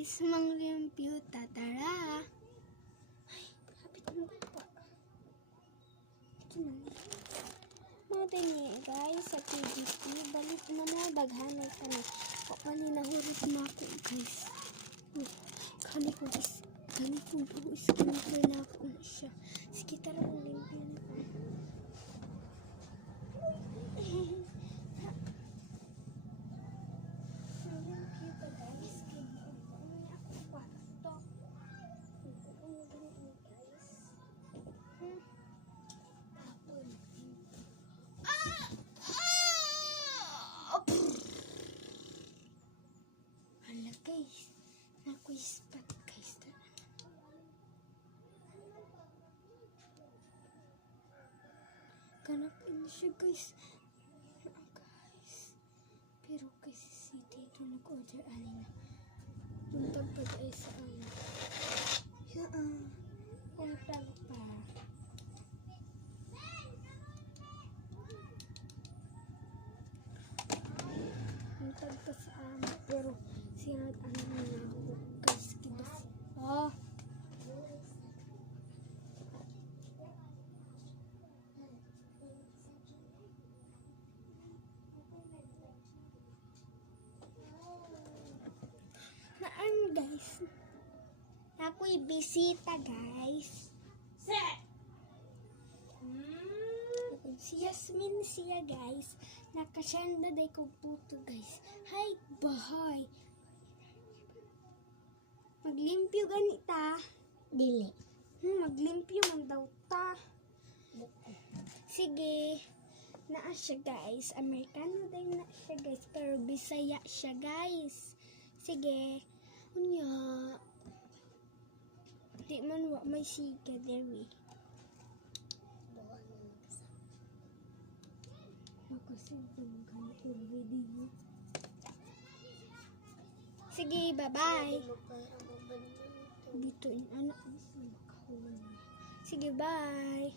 guys, manglimpyo tatara. Ay, kapit mo pa. Mga niya guys, sa PGP, balik na mo, daghanay ka na. O paninahurot na ako guys. Kani ko guys, skincare na ako na siya. Sige, tara mong limpyo na ka. Hala guys, naku-spot guys. Ganapin siya guys. Pero guys, si Tito nag-order alin na. Buntag pa tayo sa ano. Buntag pa. Buntag pa sa ano. Pero siya ano na ako. Guys, kibas. Oh. Naan guys. Ako'y bisita guys. Si Yasmin siya guys. Nakasenda day ko puto guys. Hi, bahay. Maglimpyo ganita. Dili. Maglimpyo man daw ta. Sige. Naa siya guys. Amerikano din na siya guys. Pero Bisaya siya guys. Sige. Unya. Di man wa may siga dere. Magkasintong ganitong video. Sige, bye-bye. Dito in anak. Sige, bye.